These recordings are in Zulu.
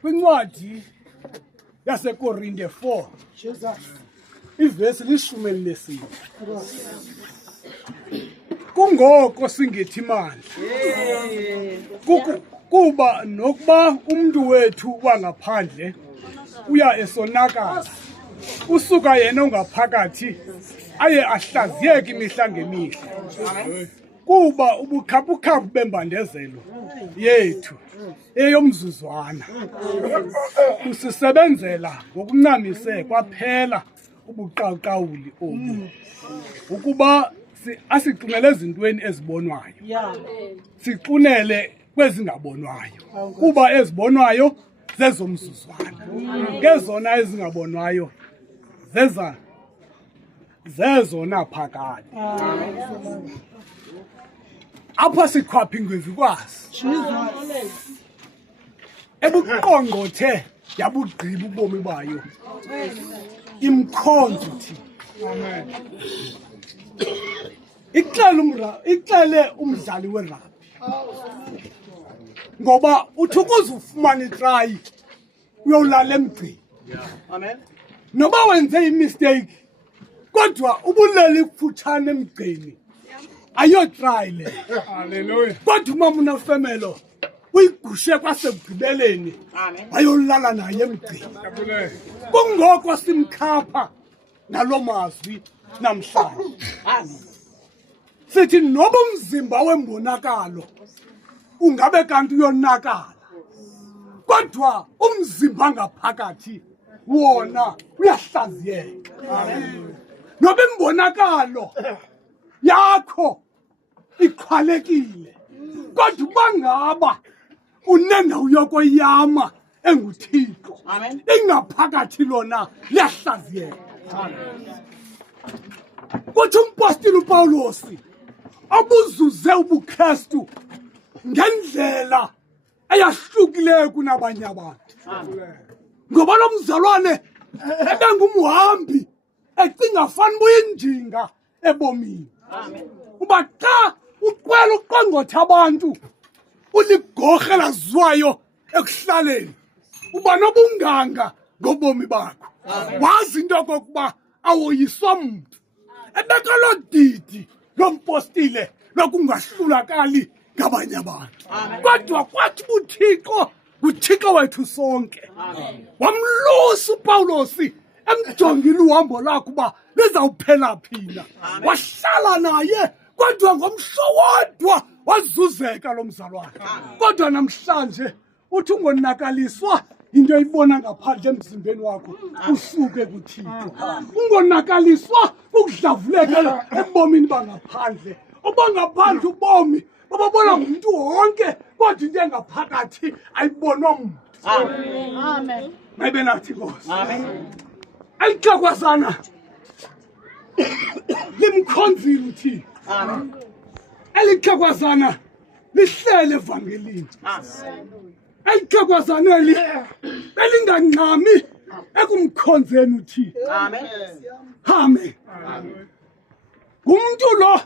kwincwadi yaseKorinte 4 ivesi 14. Kungoko singethi mandla kuba nokuba umntu wethu wangaphandle uya esonakala, usuka yena ongaphakathi aye ahlaziyeke imihla ngemihla. Kuba ubukhaphukhaphu bembandezelo yethu eyomzuzwana kusisebenzela ngokuncamise kwaphela ubuqaqawuli obu, ukuba asixinele ezintweni ezibonwayo, sixunele kwezingabonwayo, kuba ezibonwayo zezomzuzwana, ngezona ezingabonwayo zezona phakade. Apha sikhwapha ingwezikwazi ebuqongqothe yabugqiba ubomi bayo imkhonzo Thina. Ixele umdlali werabhi ngoba uthi ukuze ufumane itrayi uyolala emgcini. Noba wenze imistake kodwa ubulele kufutshane emgcini ayotrayi le. Haleluya. Kodwa umama uNofemelo uyigushe kwasekugqibeleni ayolala naye emgcini. Kungoko simkhapha nalo mazwi namhlanje. Sithi noba umzimba wembonakalo ungabe kanti uyonakala, kodwa umzimba ngaphakathi wona uyahlaziyeka. Noba imbonakalo yakho iqhalekile, kodwa bangaba unendawo yokoyama enguThixo, ingaphakathi lona liyahlaziyeka. Kuthi umpostile uPawulos abuzuze ubuKristu ngendlela eyahlukileyo kunabanye abantu. Ngoba lo mzalwane ebengumhambi ecinga fana buyinjinga ebomini. Uba xa uqwela uqongqotha abantu uligorhe lazwayo ekuhlaleni, uba nobunganga ngobomi bakho. Wazi into okokuba awoyiswa mntu. Ebeka lo didi lompostile lokungahlulakali ngabanye abantu. Kodwa kwathi uThixo, uThixo wethu sonke, wamlusa uPawulos emjongile uhambo lakhe uba lizawuphela phina. Wahlala naye kodwa ngomhlo wodwa wazuzeka lo mzalwane. Kodwa namhlanje uthi ungonakaliswa into oyibona ngaphandle emzimbeni wakho usuke kuThixo. Ungonakaliswa ukudlavuleka ebomini bangaphandle. Obangaphandle ubomi bababona ngumuntu wonke, kodwa into engaphakathi ayibonwa muntu. Amen. Mayibe nathi Nkosi. Amen. Elixhegwazana limkhonzile uThixo. Amen. Elixhegwazana lihlele evangelini. Elixhegwazaneli belingancami ekumkhonzeni uThixo. Amen. Amen. Umuntu lo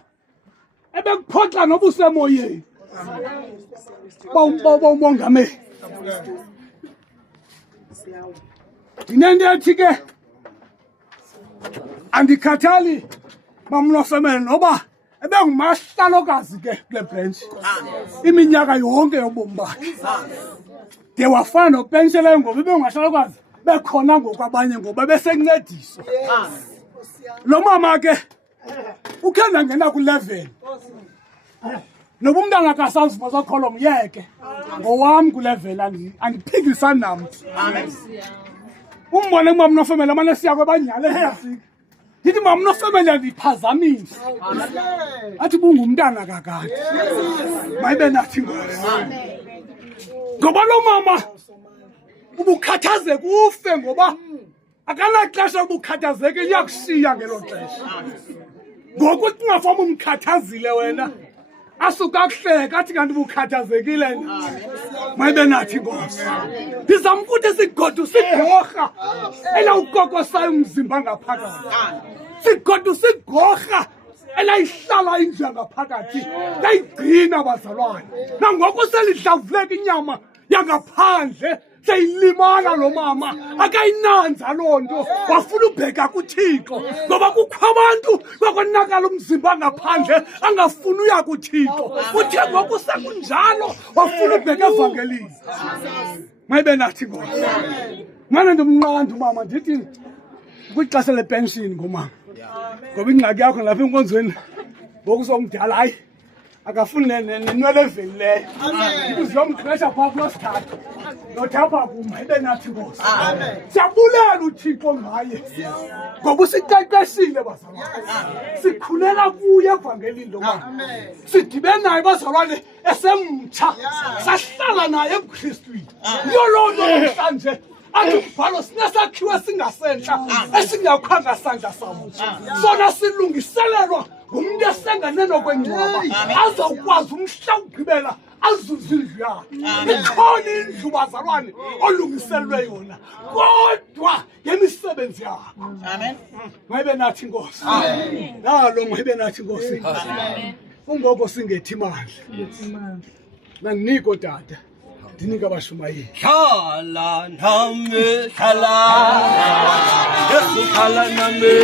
ebekuphoxa noba usemoyeni bawumongameli. Inento ethi ke andikhathali mamNofemelo noba ebengumahlalokazi ke kule branch iminyaka yonke yobomi bakhe, de wafana nopenshelayo ngoba ebengumahlalokazi bekhona ngokwabanye ngoba besencediso. Lo mama ke ukhe ndangena ku-11 noba umntana kasazivuma sokholo myeke ngowam ku-11 andiphikisani namntu. Umbone kumamNofemelo amane siya kwebanyhale yafika ndithi mamNofemelo yandiphazamisa, athi bungumntana kakade. Mayibe nathi Nkosi. Ngoba lo mama ubukhathazeka ufe ngoba akanaxesha ubukhathazeka iyakushiya ngelo xesha. Ngoku ungafama umkhathazile wena asuka kuhleka athi kanti ubukhathazekile. Mayibe nathi Nkosi. Ndizama ukuthi isigodo sigorha elawukokosayo umzimba ngaphakathi. Sigodo sigorha elayihlala inja ngaphakathi layigcina abazalwane. Nangoku selidlavuleka inyama yangaphandle seyilimala lo mama akayinanza loo nto wafuna ubheka kuThixo ngoba kukho abantu bakonakala umzimba ngaphandle angafuni uya kuThixo uthe ngoku sekunjalo wafuna ubheka evangelini mayibe nathi Nkosi mana ndimnqanda umama ndithi kwixesha lepension ngomama ngoba ingxaki yakho lapha enkonzweni ngoku somdala hayi akafuni nenwele evelileyo uziyomqesha phaa kulo sithathu nothapha kuma ibe nathi Nkosi siyabulela uThixo ngaye ngoba usiqeqeshile bazalwane sikhulela kuye evangelini lo mama sidibene naye bazalwane esemtsha sahlala naye ebuKristwini yiyo loo nto namhlanje athi umbhalo sinesakhiwo esingasentla esingakhanga sandla samutsha sona silungiselelwa ngumuntu esengene nokwengcwaba azawukwazi umhla ugqibela azuze indlu yakhe ikhona indlu bazalwane olungiselwe yona kodwa ngemisebenzi yakho mayibe nathi Nkosi nalo mayibe nathi Nkosi kungoko singethi imandla nanginiko tata ndinika abashumayeli hlala nami hlala Yesu hlala nami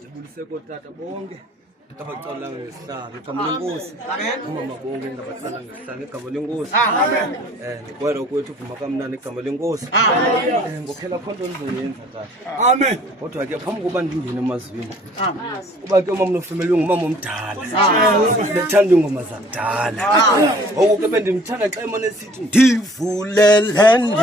Ndibulise kootata bonke abacolanga ngesihlalo igama lenkosi. Umama bonke ngabacala ngesihlalo igama lenkosi. Ndikwela ukuthi uvuma kamnandi igama lenkosi. Ngokhela khonto ndizoyenza tata. Amen. Kodwa ke phambi kokuba ndingene emazwini, kuba ke umama Nofemele ungumama omdala, bethanda iingoma zakudala. Ngoku ke bendimthanda xa emane esithi ndivulele nje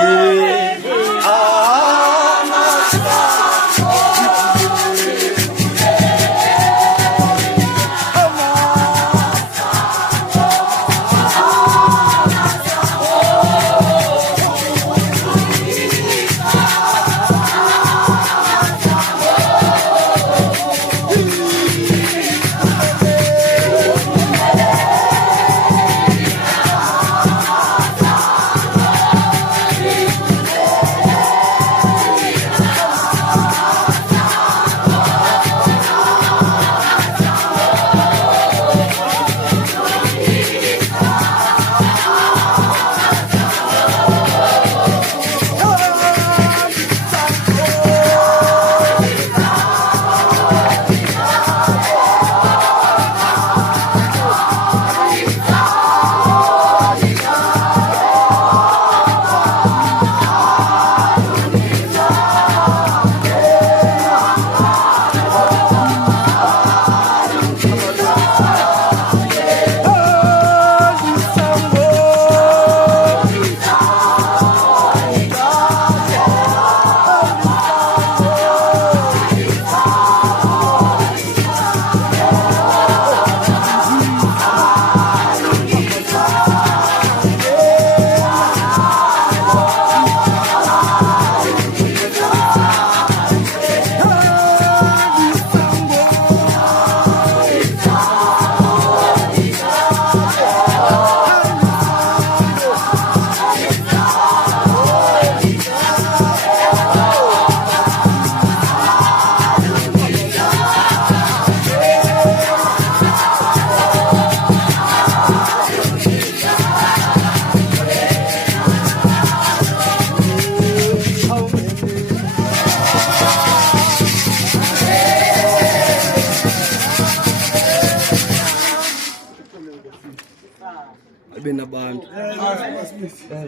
nabantu.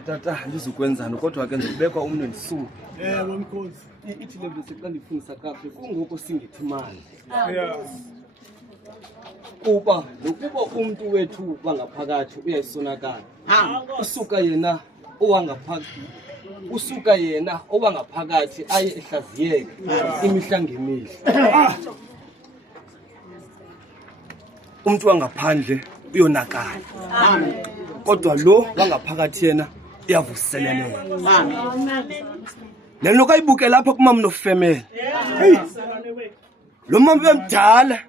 Tata ndizokwenzana kodwa ke ndibekwa umnwe ndisuku. Mkhosi. Ithi le nto xa ndifundisa kahle kungoko singethi imali. Kuba nokuba umuntu wethu bangaphakathi uyayisonakala. Usuka yena owangaphakathi aye ehlaziyeke imihla ngemihla. Umuntu wangaphandle uyonakala. Kodwa lo wangaphakathi yena uyavuseleleka. Lento kayibuke lapha kumama Nofemele. Lo mama emdala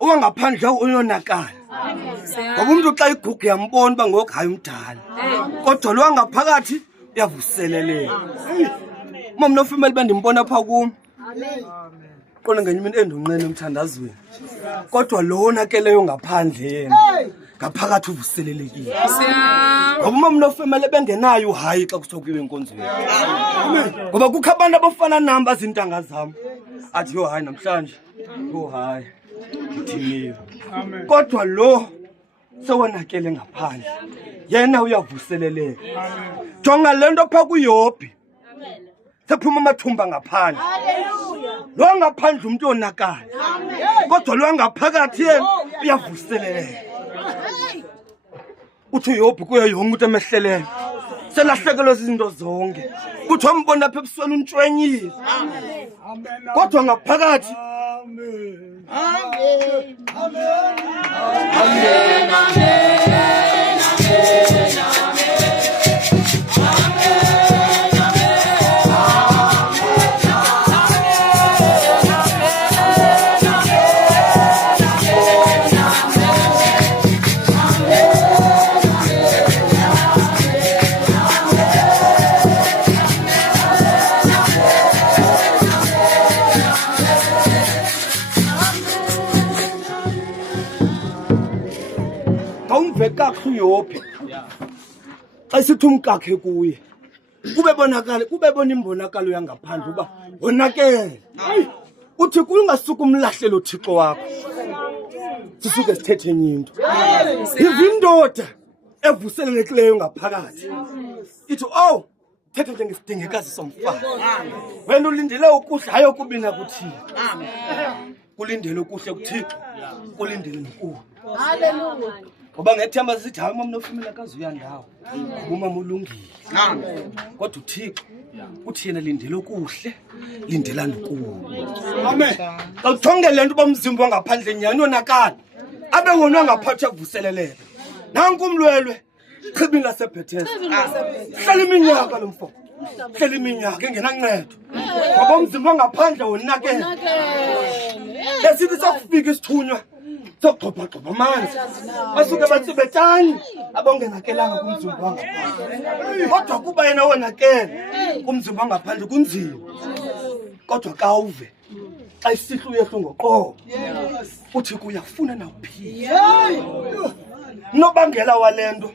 owangaphandle uyonakala. Ngoba umuntu xa igugu yambona uba ngoku hayi umdala. Kodwa lo wangaphakathi uyavuseleleka. Mama Nofemele bendimbona pha kum. Qona ngenye imini endonqene emthandazweni. Kodwa lona ke leyo ngaphandle yena ngaphakathi uvuselelekile. Ngoba umama Nofemele bengenayo hayi xa kusokuyiwe enkonzweni. Ngoba kukho abantu abafana nami bazintanga zami. Athi yo hayi namhlanje. Yo hayi. Ngithiniwe. Kodwa lo sewonakele ngaphandle. Yena uyavuseleleka. Jonga lento pha kuYobhi. Sephuma amathumba ngaphandle. Lo ngaphandle umuntu onakala. Kodwa lo ngaphakathi yena uyavuseleleka. Uthi uYobhi kuyo yonke umuntu emehleleyo. Selahlekelwe izinto zonke. Uthi wambona apha ebusweni untshwenyile. Kodwa ngaphakathi. Amen. Amen. Amen. Kakho uYobhi xa sithi umkakhe kuye kube bona imbonakalo yangaphandle uba wonakele. uthi kungasuka umlahlelo Thixo wakho sisuke sithethe enye into ivindoda evuselelekileyo ngaphakathi ithi oh thethe njengesidingekazi somfana wena ulindele ukuhle hayo kubina kuthini kulindele ukuhle kuThixo kulindele nokubi haleluya ngoba ngethemba sithi hayi mama nofumela kazi uyandawo ngoba mama ulungile kodwa uThixo uthi yena lindele ukuhle lindela nokubi amen awuthonge lento bomzimba wangaphandle nyani yonakala abe ngonwa ngaphatha kuvuseleleka nanku umlwelwe chibini laseBhethesda hlala iminyaka lo mfo hlala iminyaka engenancedo ngoba umzimba wangaphandle wonakela lesithi sokufika isithunywa sokugxobha amanzi basuke bathi betani abongenakelanga kumzimba wangaphandle kodwa kuba yena wonakela kumzimba wangaphandle kunzima kodwa kawuve xa isihlo uyehlo ngoqobo uthi kuyafuna nawuphila nobangela walento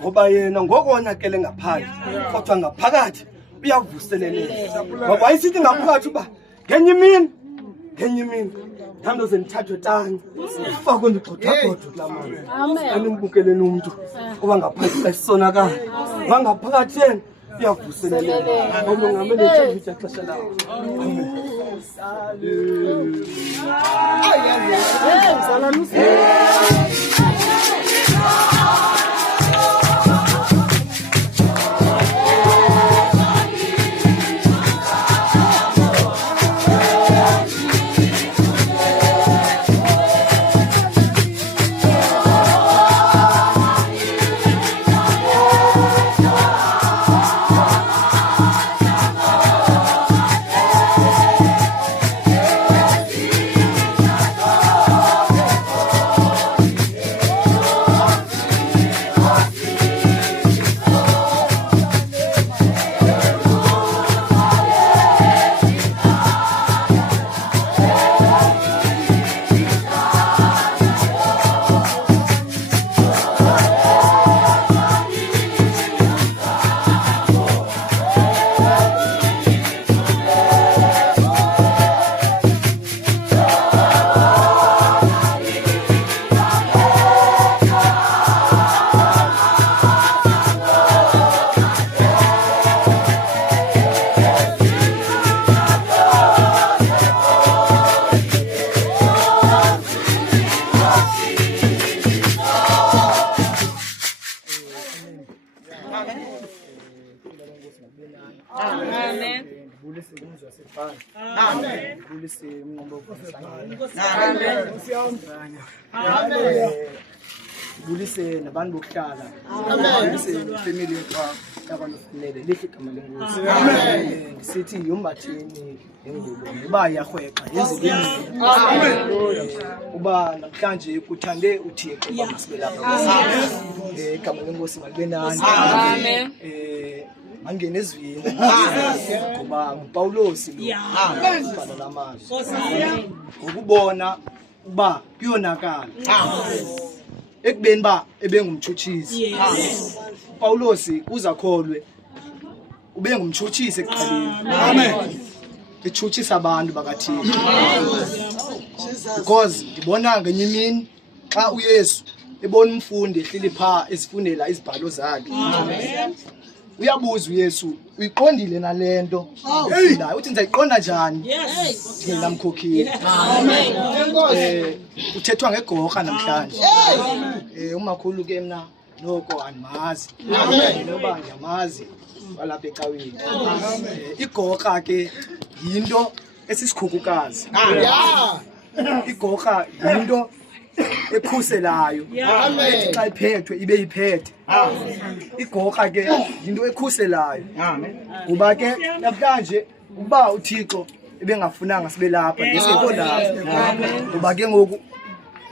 ngoba yena ngokonakele ngaphandle kodwa ngaphakathi uyavuseleleka ngoba ayisithi ngaphakathi uba ngenye imini thando zenithathwe tani ufakwe ndigxothagodo kula manzi animbukeleni umuntu oba ngaphakathi xa isonakala bangaphakathi yena uyavuseleleka ngoba ngamele nje ixesha lawo bulise nabantu bokuhlala bulise family yethu yabantu funele lihle igama lenkosi amen sithi yombatheni engubo uba yahweqa yenzekeni amen uba namhlanje kuthande uThixo uba masibe lapha igama lenkosi malibe nani amen angene ezwini ngoba uPawulos lo ubhala lamazwi ukubona uba kuyonakala ekubeni ba ebengumtshutshisi uPawulos uzakholwe ubengumtshutshisi ekuqaleni amen etshutshisa abantu bakaThixo because ndibona ngenye imini xa uYesu ebona umfundi ehleli pha esifundela izibhalo zakhe amen uyabuza uYesu uyiqondile nalento la uthi ndizayiqonda njani thina mkhokheli amen uthethwa ngegorha namhlanje umakhulu ke mina noko andimazi amen noba ngiyamazi walapha ecaweni igorha ke yinto esisikhukukazi igorha yinto ekhuselayo amen xa iphethwe ibe iphethe igorha ke into ekhuselayo amen kuba ke namhlanje uba uThixo ebengafunanga sibe lapha ngesikho lapha kuba ke ngoku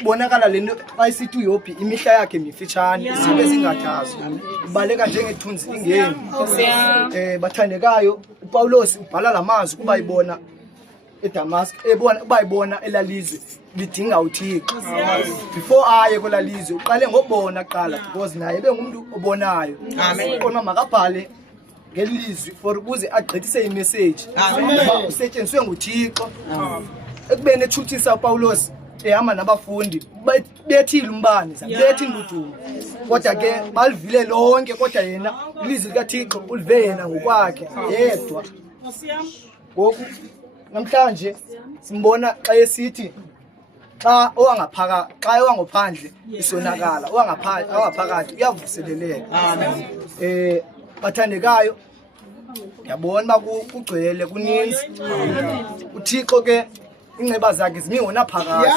bonakala lento ayisithi uYobhi imihla yakhe mifitshane sibe singathazo ubaleka njengethunzi ingeni bathandekayo uPawulos ubhala lamazwi kuba ibona eDamascus ebona bayibona elalizwe lidinga uThixo before aye kwelalizwe uqale ngobona qala because naye bengumuntu obonayo amen qona makabhale ngelizwi for ukuze agqithise imessage usetshenziswe nguThixo ekubeni ethuthisa uPawulos ehamba nabafundi bethile umbane bethi indudumo kodwa ke balivile lonke kodwa yena ilizwi likaThixo ulive yena ngokwakhe yedwa ngoku namhlanje simbona xa esithi xa owangaphandle isonakala owangaphakathi uyavuseleleka. Bathandekayo yabona kugcwele kuninzi uThixo ke inceba zakhe zimi ngonaphakade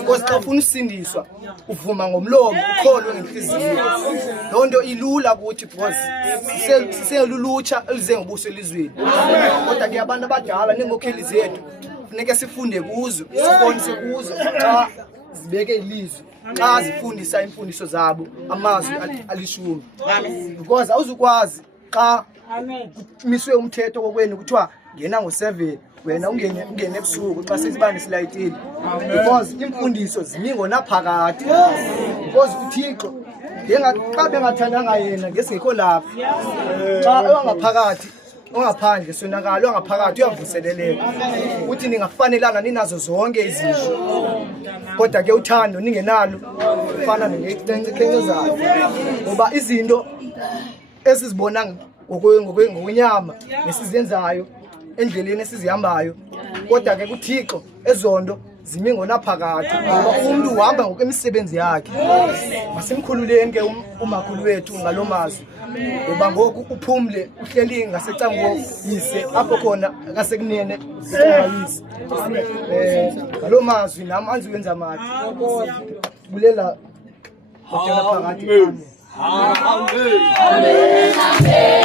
because xa ufuna usindiswa uvuma ngomlomo ukholwe ngenhliziyo loo nto ilula kuthi because siselulutsha elize ngobuso elizweni kodwa ke abantu abadala neenkokheli zethu funeke sifunde kuzo sibonise kuzo xa zibeke ilizwi xa zifundisa imfundiso zabo amazwi alishumi because awuzukwazi xa kumiswe umthetho kokwenu kuthiwa ngena ngo7 wena ungene ebusuku xa sesibane silayitile because imfundiso zimi ngonaphakade because uThixo xa bengathandanga yena ngesingekho lapha xa ewangaphakathi ongaphandle sonakala ongaphakathi uyavuseleleka uthi ningafanelana ninazo zonke izinto kodwa ke uthando ningenalo ufana nengekhencezayo ngoba izinto esizibona ngokwenyama nesizenzayo endleleni esizihambayo kodwa ke kuThixo ezondo zimi ngonaphakade ngoba umuntu uhamba ngokwemisebenzi yakhe. Masimkhululeni ke umakhulu wethu ngalo mazwi ngoba ngoku uphumle uhleli ngasecango yise apho khona akasekunene uyise ngalo mazwi nami anziwenza mathi bulela kodwa phakathi. Amen. Amen.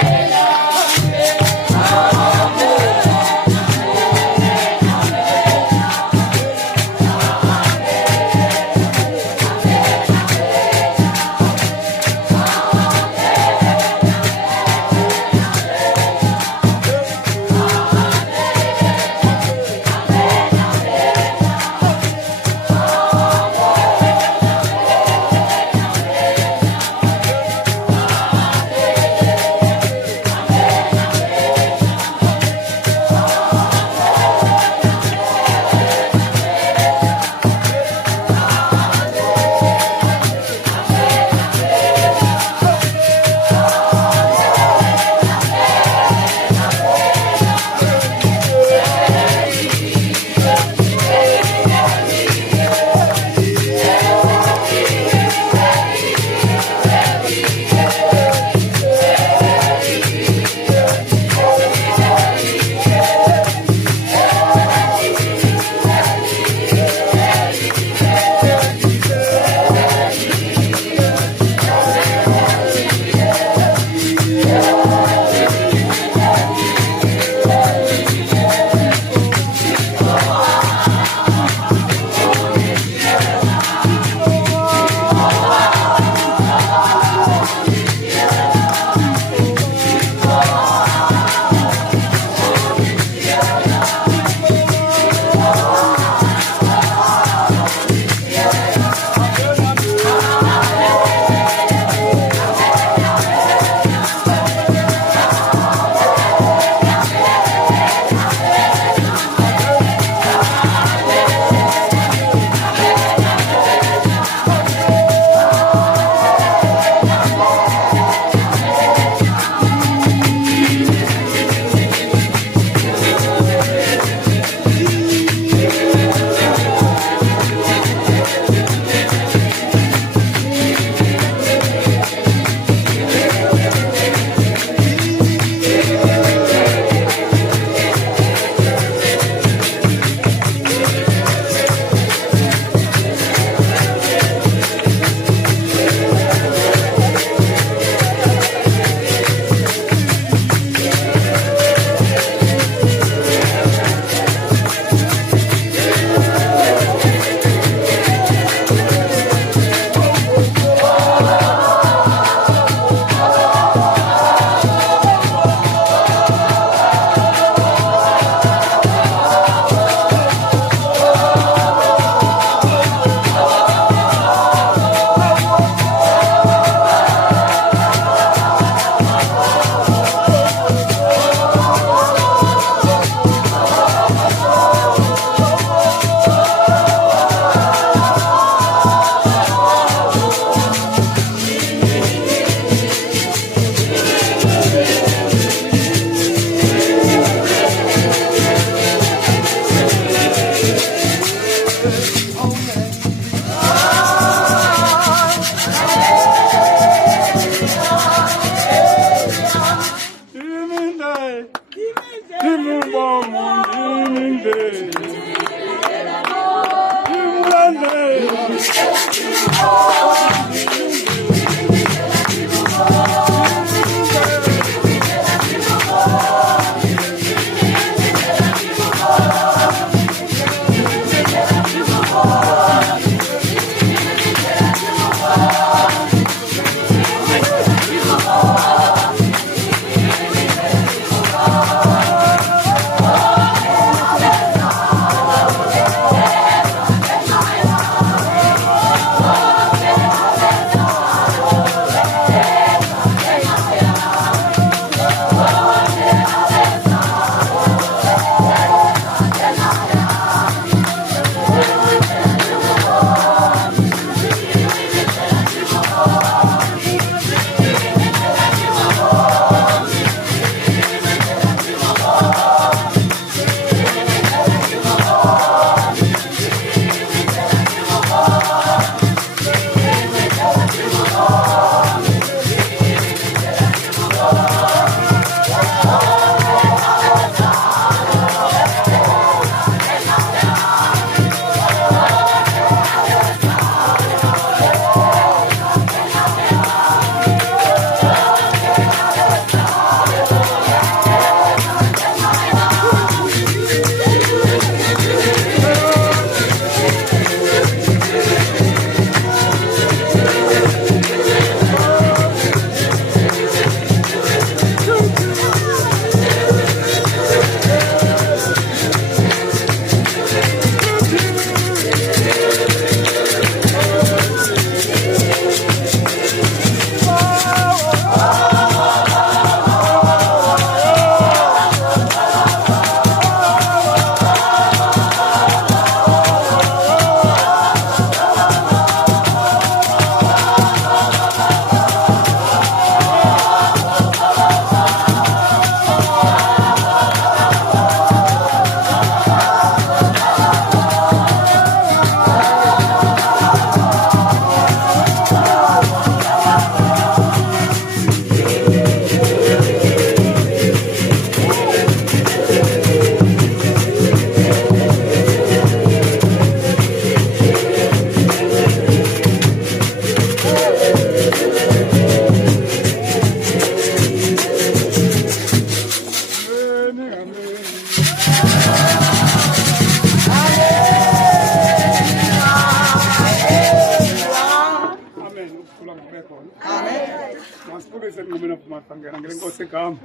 Masipulise enqumeni kumahlangena ngele nkosi igama.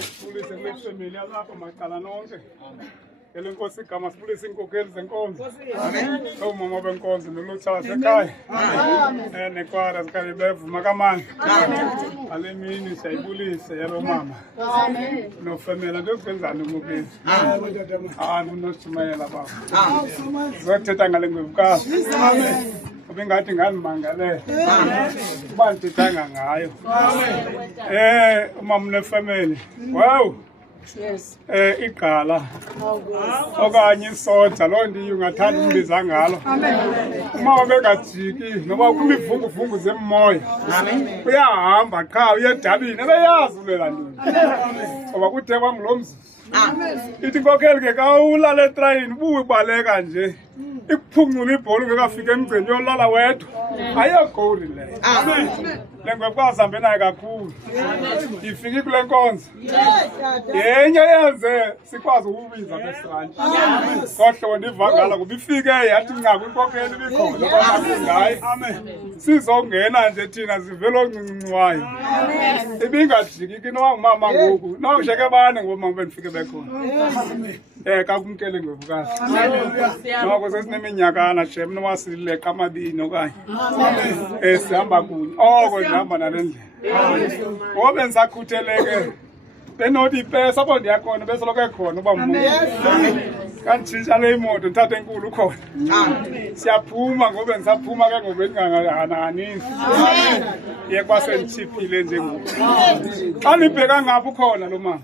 Sipulise kule family yalapha macala nonke. Ngele nkosi igama sipulise inkokheli zenkonzo. Omama benkonzo nolutsha ekhaya. Nekwara zikhale bevuma kamandla. Ale mini siyayibulise yalo mama. Nofamela ndokwenzani umukeli. Notshumayela baba. Zothetha ngale ngwevukazi. Bengathi nganimangalela uba ndithethanga ngayo umama nefamily wow igqala okanye isoja loo nto ungathanda umbiza ngalo umama bengajiki noba kumivunguvungu zemoya uyahamba qha uye edabini ebeyazi ulela ntoni ngoba kude kwam lo mzi ithi inkokheli ke kawulala etrayini ububaleka nje ikuphungula ibhola ungekafika emgceni yolala wedwa ayiyogoli leyo le ngwekwazi hambe naye kakhulu ifike kule nkonzo yenye yenze sikwazi ukubiza besirantshi kohlobo ndivangala kuba ifike yathi nca kwinkokheli ibikhona ngayo sizongena nje thina zivele oncinci wayo ibingajikiki nowangumama ngoku nokusheke bane ngomama bendifike bekhona kakumkele ngwevukazi noko sesineminyakana shem nowasileqa amabini okanye sihamba kunye oko ndihamba nale ndlela ngoba bendisakhutheleke benothi ipesa apho ndiyakhona besoloko ekhona uba kanditshintsha le imoto ndithathe enkulu ukhona siyaphuma ngoba bendisaphuma ke ngobenganganinzi ye kwasendichiphile nje ngoku xa nibheka ngapha ukhona lo mama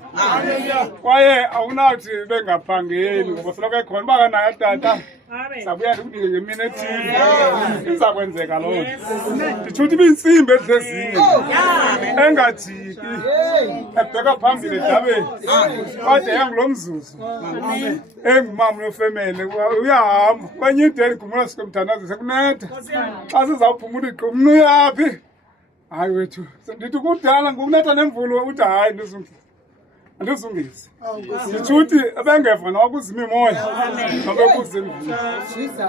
kwaye awunawuthi bengaphangeli ngoba soloko ekhona uba kanayo tata sabuya ndikunike ngemini ethile izakwenzeka loo nto. Nditsho ukuthi ibintsimbi edlezinye engajiki ebheka phambili edabeni kade yangulo mzuzu engumama nofemele uyahamba kwenye ideli gumula sike mthandazo sekunetha xa sizawuphumula igqumni uyaphi. Hayi wethu ndithi kudala ngokunetha nemvulo uthi hayi andizungisi nditsho ukuthi ebengeva nowakuzima imoya nobekuzimvula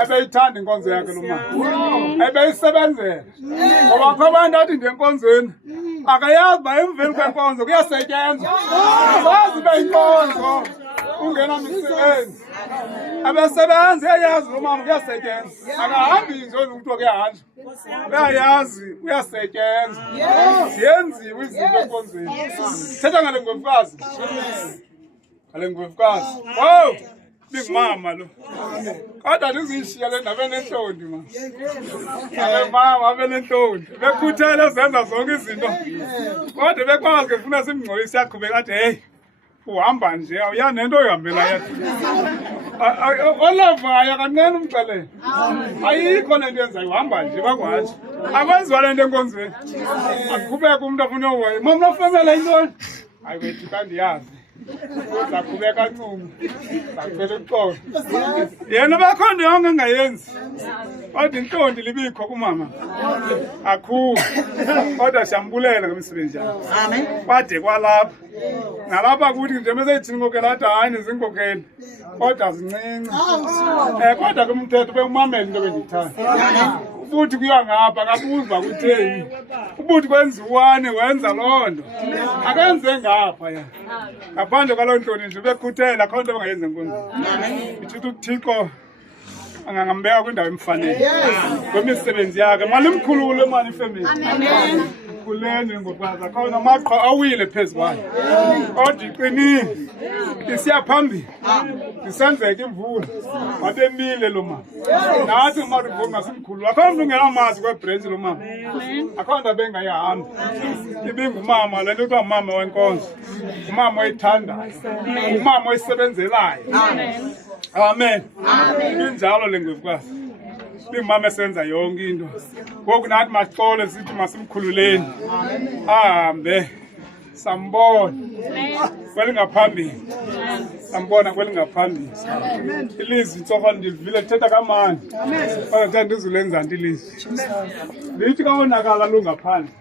ebeyithanda inkonzo yakhe lo mama ebeyisebenzela ngoba kho abantu athi ngenkonzweni akayazi uba emveni kwenkonzo kuyasetyenzwa azazi uba inkonzo ungena misebenzi abesebenzi eyazi lo mama kuyasetyenzwa akahambi nje kuthiwa kuyahanjwa uyayazi uyasetyenzwa ziyenziwe izinto enkonzweni. Thetha ngale ngwevukazi owu bingumama lo kodwa ndiziyishiya le ndabe nentlonti ma mama abe nentlonti bekhuthele zenza zonke izinto kodwa bekwazi ke funa simngcolise yaqhubeka athi heyi uhamba nje awuyani nento oyihambela yathi olavayo akanqeni umxelele ayikho le nto yenzayo uhamba nje bakwathi akwenziwa le nto enkonzweni aqhubeka umntu afuna uhoya mama nofemela intoni hayi wethu kandiyazi zaqhubeka ncuma zacela uxolo yena bakho nto yonke engayenzi kodwa intlonti libikho kumama akhulu kodwa siyambulela ngemisebenzi yakhe kwade kwalapha nalapha kuthi nje meseyithini inkokeli athi hayi nizinkokeli kodwa zincinci kodwa kumthetho bewumamela into bendiyithanda ubuthi kuya ngapha kabuza kutheni ubuthi kwenziwane wenza loo nto akenze ngapha ya ngaphandle kwaloo ntloni nje bekhuthela akho nto bengayenzi enkonzweni ithithi uthixo angangambeka kwindawo emfanele kwemisebenzi yakhe malimkhulule mani ifemeli khuleni ngokubaza khona amaqhwa awile phezu kwayo kodwa iqinile isiya phambili isenzeka imvula wabemile lo mama nathi umarivoni ngasimkhulula akho mntu ungenamazi kwebhrentshi lo mama akho nto bengayihambi ibingumama le nto kuthiwa ngumama wenkonzo umama oyithandayo umama oyisebenzelayo. Amen. Injalo le ngwevukazi bingumama esenza yonke into ngoku nathi masixole sithi masimkhululeni ahambe sambona kwelingaphambili sambona kwelingaphambili ilizwi ntsofa ndilivile lithetha kamandi kodwa thanda ndizulenza nto ilizwi lithi kawonakala lungaphandle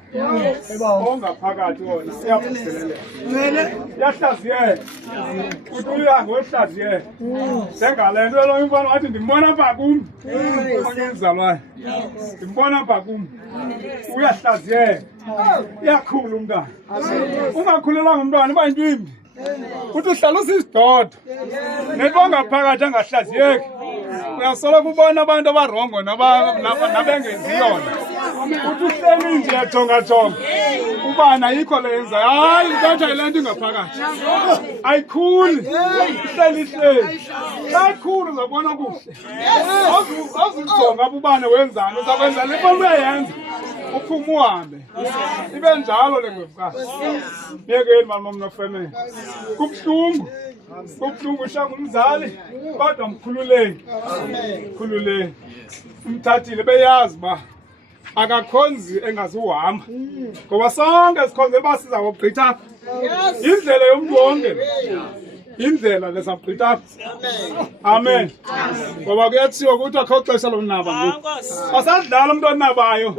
ongaphakathi wona uyavuseleleka uyahlaziyeka uthi uya ngohlaziyeka njengale nto elo imfana wathi ndimbona apha kum onye izalwayo ndimbona apha kum uyahlaziyeka uyakhula umntwana ungakhulelanga umntwana uba yintwimbi uthi uhlala usisidoda nento ongaphakathi angahlaziyeki uyasoloko ubona abantu abarongo nabengenzi yona uthi uhleli nje yajongajonga ubana ayikho le yenzayo hayi intatha yile nto ingaphakathi ayikhuli ihleli ayikhulu uzabona kuhle awuzujonga apha ubane wenzani uzakwenza le nto uyayenza uphume uhambe ibe njalo le ngwevukazi myekeni mama mnofemele kubuhlungu ushaka umzali kodwa mkhululeni umthathile beyazi uba akakhonzi engazuhamba ngoba sonke sikhonze uba sizawugqitha apha indlela yomntu wonke indlela lesagqitha apha. Amen. Ngoba kuyathiwa ukuthi akho xesha lomnaba ngoku asadlala umntu onabayo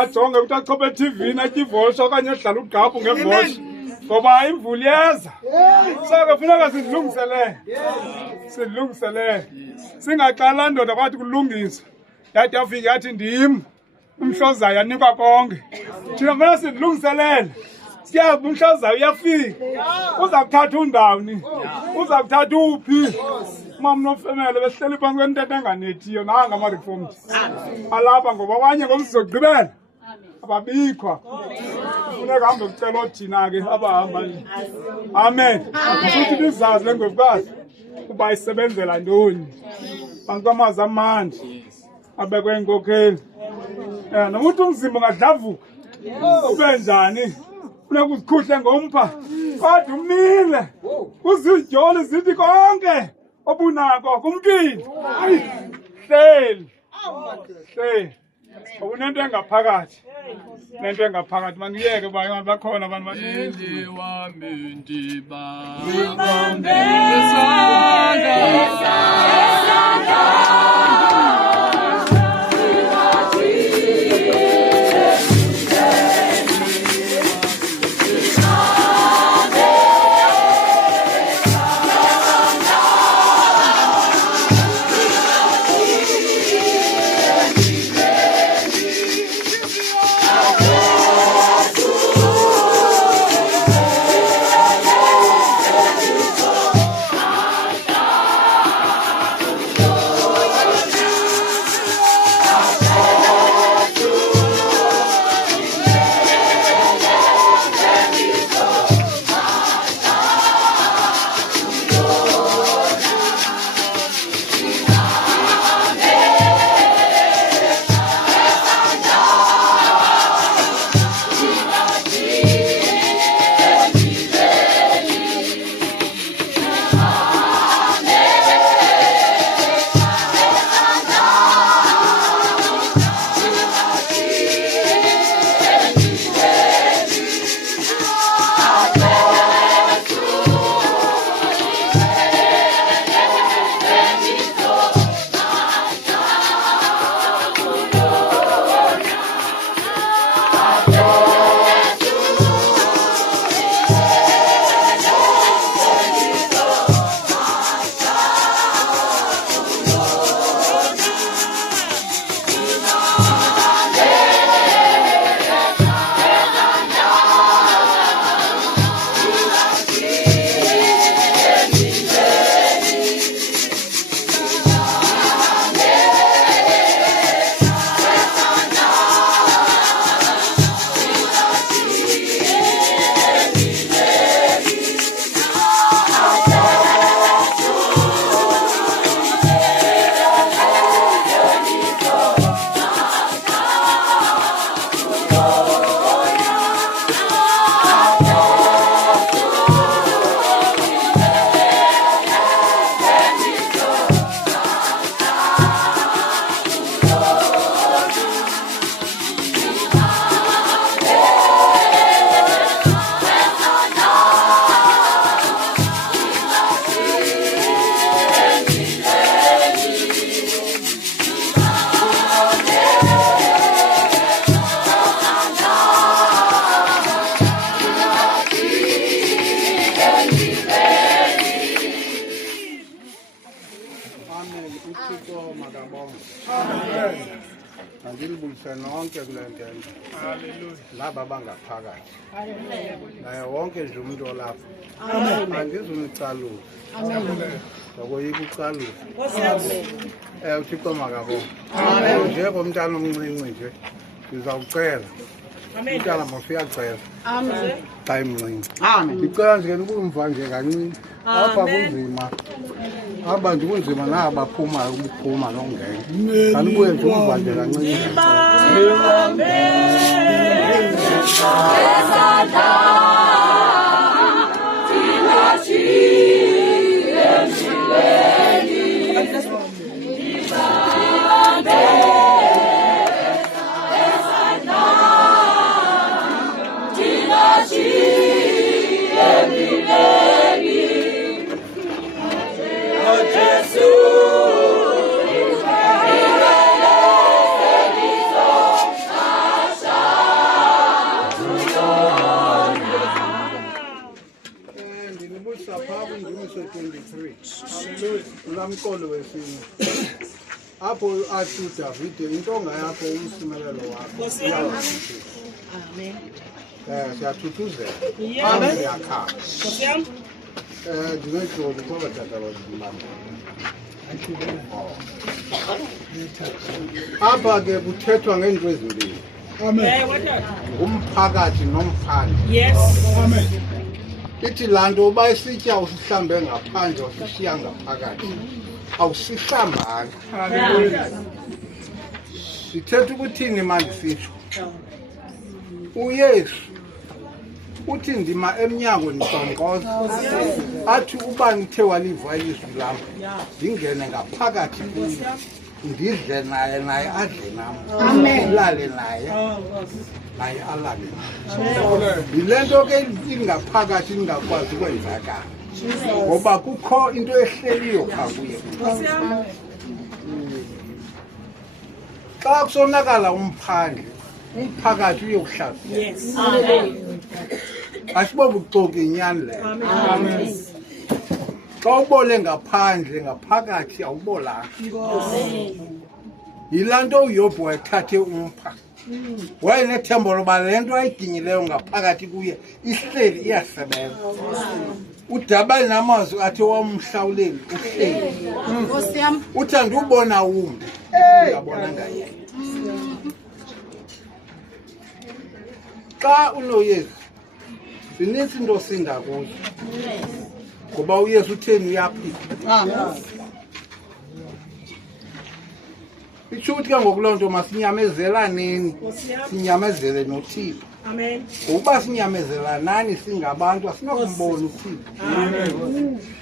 ajonge ukuthi achophe eTV-ni atye ivosha okanye adlala ugqaphu ngevosha ngoba imvula iyeza so kufuneka sidlungiselele singaqala ndoda kwathi kulungiswa yade yafika yathi ndim umhlozayo anikwa konke thina kufuneka sidlungiselele siyazi umhlozayo uyafika uza kuthatha undawuni uza kuthatha uphi mama nomfemele behleli phansi kwentetho enganethiyo nanga ama-reformed alapha ngoba abanye ngomsizogqibela ababikho kufuneka hambe kucela othina ke abahamba nje. Amen. Futhi nizazi le ngwevukazi uba isebenzela ntoni phansi kwamazwi amandla abekwe inkokheli noma uthi umzimba ungadlavuka ube njani funeka uzikhuhle ngompha kodwa umile uzidyoli zithi konke obunako kumkini hayi hleli awunento engaphakathi nento engaphakathi maniyeke bakhona abantu Ndi wami ndiba Angilibulise nonke kule ntente. Laba bangaphakathi. Naye wonke nje umuntu olapha. Angizumcaluza. Ngokoyika ucaluza. Uthixo makabonge. Njengomntana omncinci nje ngizawucela. Umntana mosiyacela. Xa emncinci. Ngicela nje ukumva nje kancinci. Apha kunzima. Abantu kunzima nabaphumayo ukuphuma nongena. Kanibuye nje umva nje kancinci. Ulamkolo wesini apho athi uDavide intonga yakho umsimelelo wakho amen siyathuthuzela amen yakha ndinejoli ngoba tata wazimama apha ke kuthethwa ngento ezimbini amen ngumphakathi nomphandi yes amen ithi lanto uba isitya usihlambe ngaphandle usishiya ngaphakathi awusihlambanga sithetha ukuthini mandisitsho uYesu uthi ndima emnyango ndisonkoza athi uba nithe waliva ilizwi lam ndingene ngaphakathi kuye ndidle naye naye adle nam ndilale naye naye alale nam. Yile nto ke ingaphakathi ingakwazi ukwenzakala ngoba kukho into ehleliyo phaa kuye. Xa kusonakala umphandle umphakathi uye uhlaziya. Asibobuxoki inyani leyo. Xa ubole ngaphandle ngaphakathi awubolanga. Yilaa nto uYobhu wayethathe umpha wayenethemba loba le nto ayiginyileyo ngaphakathi kuye ihleli iyasebenza. Udabali namazwi athi wamhlawuleli uhleli. Uthi andiwubona wumbi ungabona ngaye. Xa unoYesu zinintsi into osinda kuzo ngoba uYesu utheni uyaphila. Itsho ukuthi ke ngokuloo nto masinyamezelaneni sinyamezele noThixo. Ngokuba sinyamezelanani singabantu asinokumbona uThixo.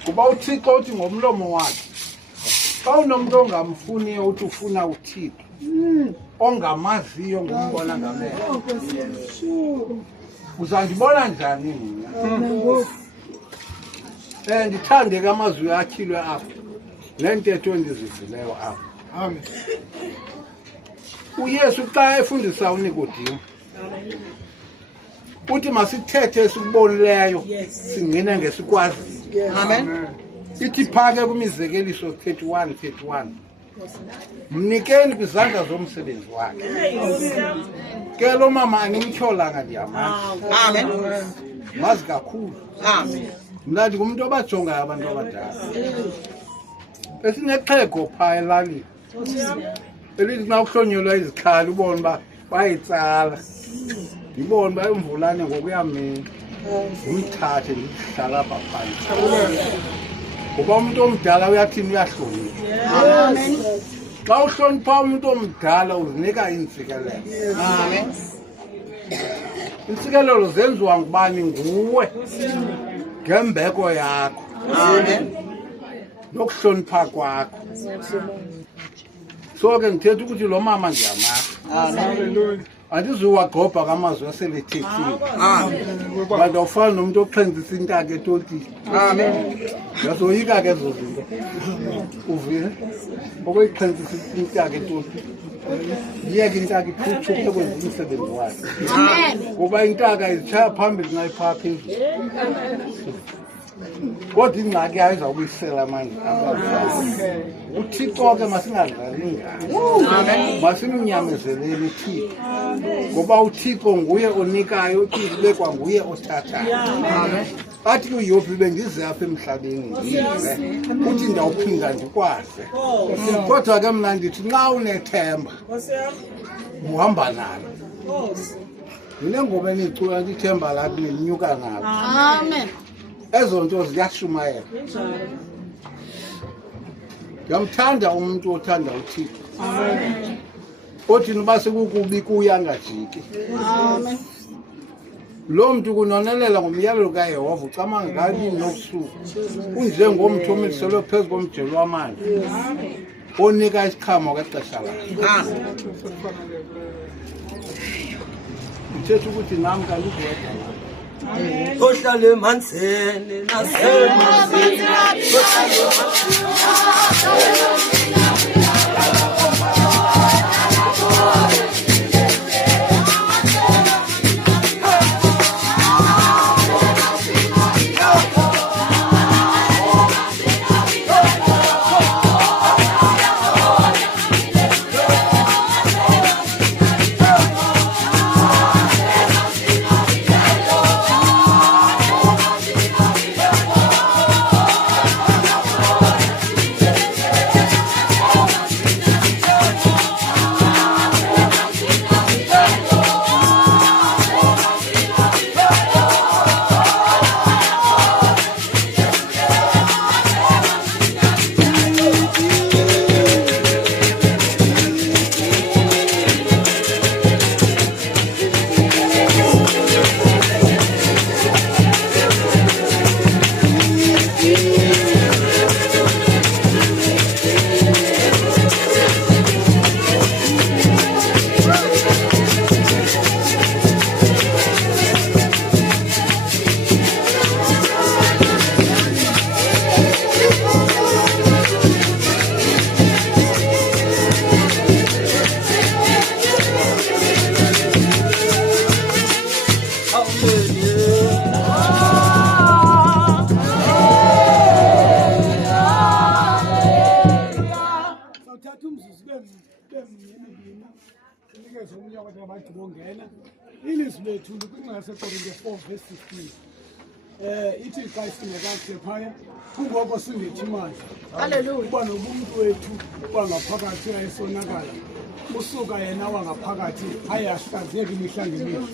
Ngoba uThixo uthi ngomlomo wakhe xa unomntu ongamfuniyo uthi ufuna uThixo ongamaziyo ngombona ngamehlo uzandibona njani mna? Ndithande ke amazwi atyhilwe apha neentetho endizivileyo apha. uYesu xa efundisa uNikodimo uthi masithethe esikubonileyo singene ngesikwaziyo. Ithi phaa ke kwimizekeliso 31:31 mnikeni kwizandla zomsebenzi wakhe. Ke lo mama animtyholanga ndiyamazi. Mazi kakhulu. Mna ndingumntu obajongayo abantu abadala. Esinexhego phaa elalini elithi xa kuhlonyelwa izikhali ubone uba bayitsala. Ndibone uba imvulane ngokuyamini ndimthathe ndihlala apha phantsi. Ngoba umuntu omdala uyathini uyahlonipha. Xa uhlonipha umuntu omdala uzinika iintsikelelo. Iintsikelelo zenziwa ngubani? Nguwe ngembeko yakho nokuhlonipha kwakho. So ke ndithetha ukuthi lo mama ndiyamazi. Andizuwagobha kamazwi aselethethile. Bantu awufani nomuntu oxhendzisa intaka etotini. Yazoyika ke ezo zinto. Uvile okuyixhendzisa intaka etotini. Yiyeke intaka iphuthe ukwenza umsebenzi wayo. Ngoba intaka izitshaya phambili nayiphaa phezulu. Kodwa ingxaki yayo izawubuyisela amandla. uThixo ke masingadlali ngalo. Masimnyamezeleni uThixo. Ngoba uThixo nguye onikayo, uThixo bekwa nguye othathayo. Athi uYobhu bendize apha emhlabeni ndize uthi ndawuphinda ndikwaze. Kodwa ke mna ndithi nxa unethemba uhamba nalo. Yile eniyicula nto ithemba lakho linyuka nalo. Amen. Ezo nto ziyashumayela. Ndiyamthanda umuntu othanda uThixo. Othi noba sekukubi kuye angajiki. Lo mntu kunonelela ngomyalelo kaYehova ucamanga kabi nobusuku. Unjengomthi omiliselwe phezu komjelo wamanzi onika isiqhamo ngexesha lakhe. Uthetha ukuthi nam kalugwedwa. Ohlala emanzini nasemanzini. bemibini sinikeze omunye abantu abade bongena ilizwi lethu likwingxenye yaseKorinte 4:16 ithi xa singekade phaya kungoko singethi imali uba nobuntu wethu wangaphakathi ayesonakala usuka yena wangaphakathi ayahlaziyeka imihla ngemihla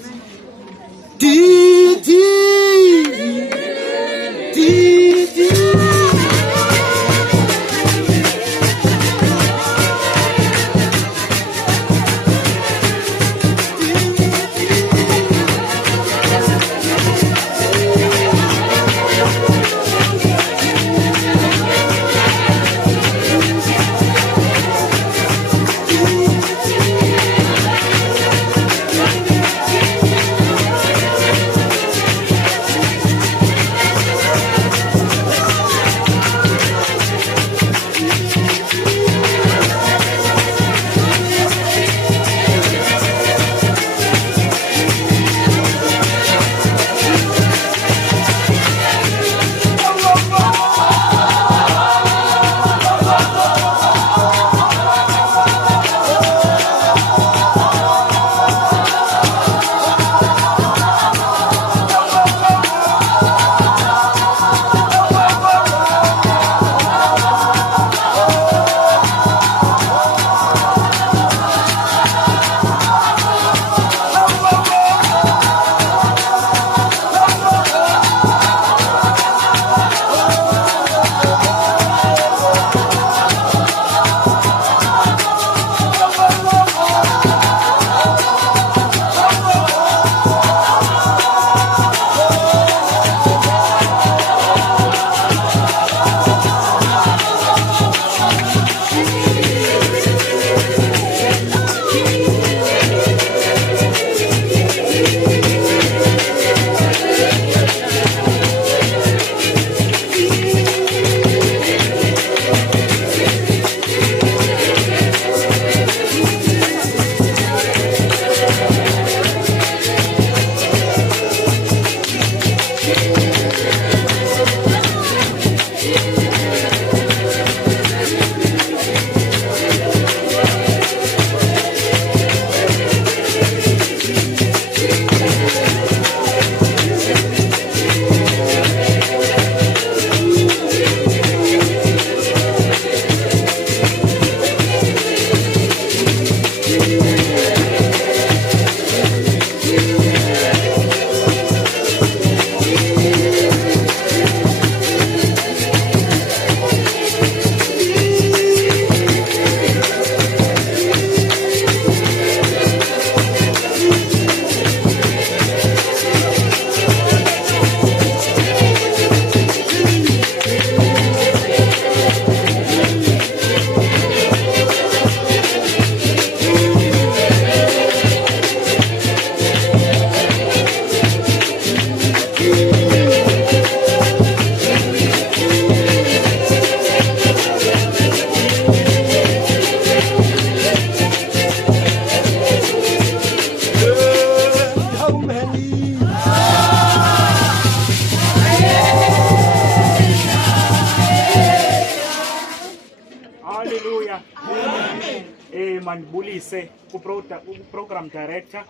mandibulise ku-program director,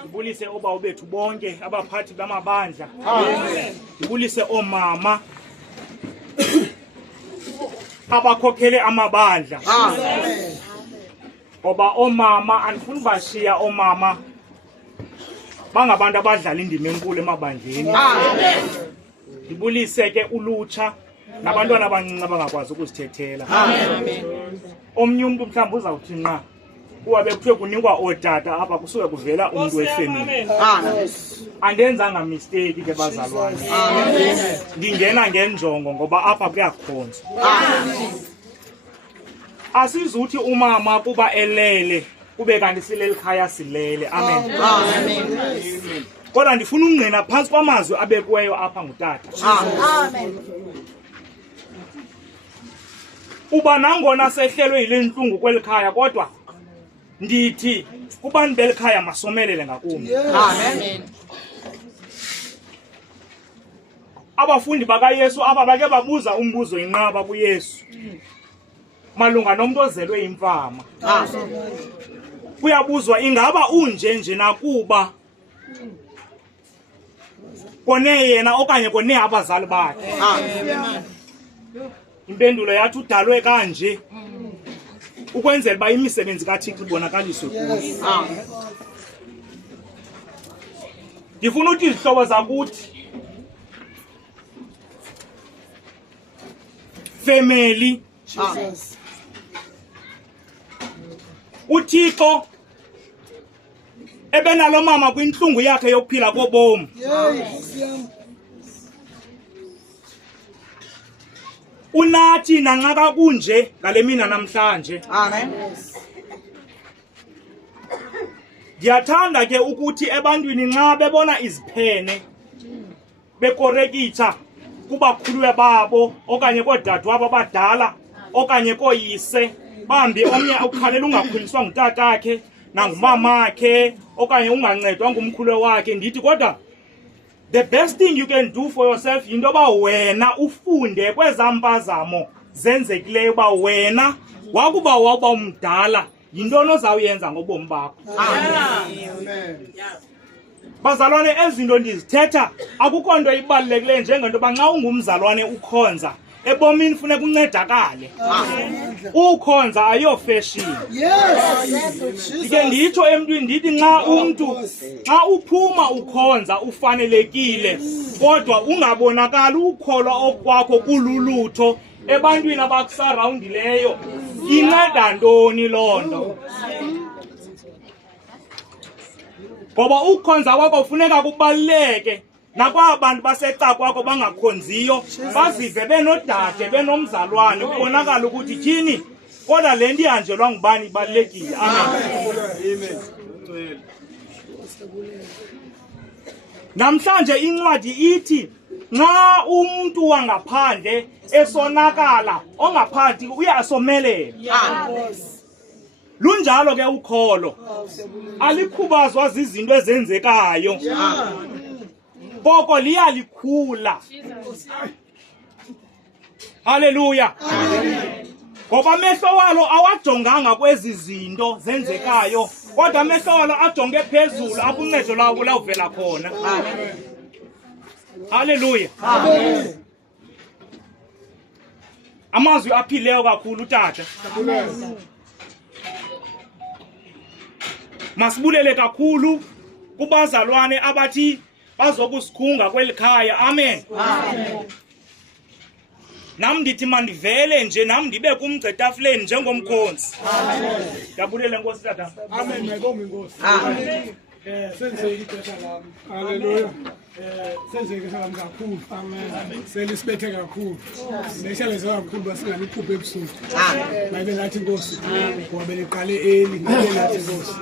ndibulise obawo bethu bonke abaphathi bamabandla, ndibulise oomama abakhokhele amabandla, ngoba oomama andifuni bashiya oomama bangabantu abadlala indima enkulu emabandleni. Ndibulise ke ulutsha nabantwana abancinci abangakwazi ukuzithethela. Omnye umntu mhlawumbi uzawuthi nqa kuba bekuthiwe kunikwa ootata apha kusuke kuvela umntu wefemini. Andenzanga mistake ke bazalwane, ndingena ngenjongo ngoba apha kuyakhonzwa. Asizuthi umama kuba elele kube kanti sileli khaya silele. Amen. Kodwa ndifuna ungqina phantsi kwamazwi abekiweyo apha ngutata. Uba nangona sehlelwe yile ntlungu kweli khaya, kodwa ndithi kubantu beli khaya masomelele ngakumbi. Abafundi bakaYesu aba bake babuza umbuzo inqaba kuYesu. malunga nomuntu ozelwe imfama. Kuyabuzwa ingaba unje nje nakuba kone yena okanye kone abazali bakhe. Impendulo yathi udalwe kanje ukwenzela uba imisebenzi kaThixo ibonakaliswe kuyo. Ndifuna ukuthi izihlobo zakuthi family uThixo ebenalo mama kwinhlungu yakhe yokuphila kobomi. Unathi nanxa kunje ngale mina namhlanje. Ndiyathanda ke ukuthi ebantwini nxa bebona iziphene bekorekitha kubakhuluwe babo okanye koodadewabo abadala okanye koyise bambi omnye ukhalela ungakhuliswa ngutatakhe nangumamakhe okanye ungancedwa ngumkhuluwe wakhe. Ndithi kodwa the best thing you can do for yourself into yoba wena ufunde kwezaa mpazamo zenzekileyo uba wena wakuba wawuba umdala yintoni ozawuyenza ngobomi bakho. Bazalwane, ezinto ndizithetha akukho nto ibalulekileyo njengento yoba nxa ungumzalwane ukhonza ebomini funeka uncedakale. Ukhonza ayofashion. Ndike nditsho emntwini ndithi nxa uphuma ukhonza ufanelekile kodwa ungabonakali ukholwa okwakho kululutho ebantwini abakusarawundileyo, inceda ntoni loo nto? Ngoba ukukhonza kwakho funeka kubaluleke nakwabantu baseca kwakho bangakhonziyo bazive benodade benomzalwane kubonakala ukuthi tyhini kodwa le nto ihanjelwa ngubani ibalulekile. Amen. Namhlanje incwadi ithi nxa umuntu wangaphandle esonakala ongaphansi uyasomelela. Lunjalo ke ukholo alikhubazwa zizinto ezenzekayo koko liyalikhula. Haleluya. Ngoba amehlo walo awajonganga kwezi zinto zenzekayo kodwa amehlo walo ajonge phezulu apho uncedo lwawo lawuvela khona. Haleluya. Amazwi aphileyo kakhulu tata. Masibulele kakhulu kubazalwane abathi bazokusikhunga kweli khaya. Amen. Nam ndithi mandivele nje nam ndibe kumgcetafuleni njengomkhonzi. Ndiyabulele Nkosi tata. Amen. Mayibonge Nkosi. Senzeke ixesha lami. Haleluya. Senzeke ixesha lami kakhulu. Amen. Selisibethe kakhulu. Neshaleze kakhulu basingalikhuphe ebusuku. Mayibe nathi Nkosi. Ngoba beliqale eli, mayibe nathi Nkosi.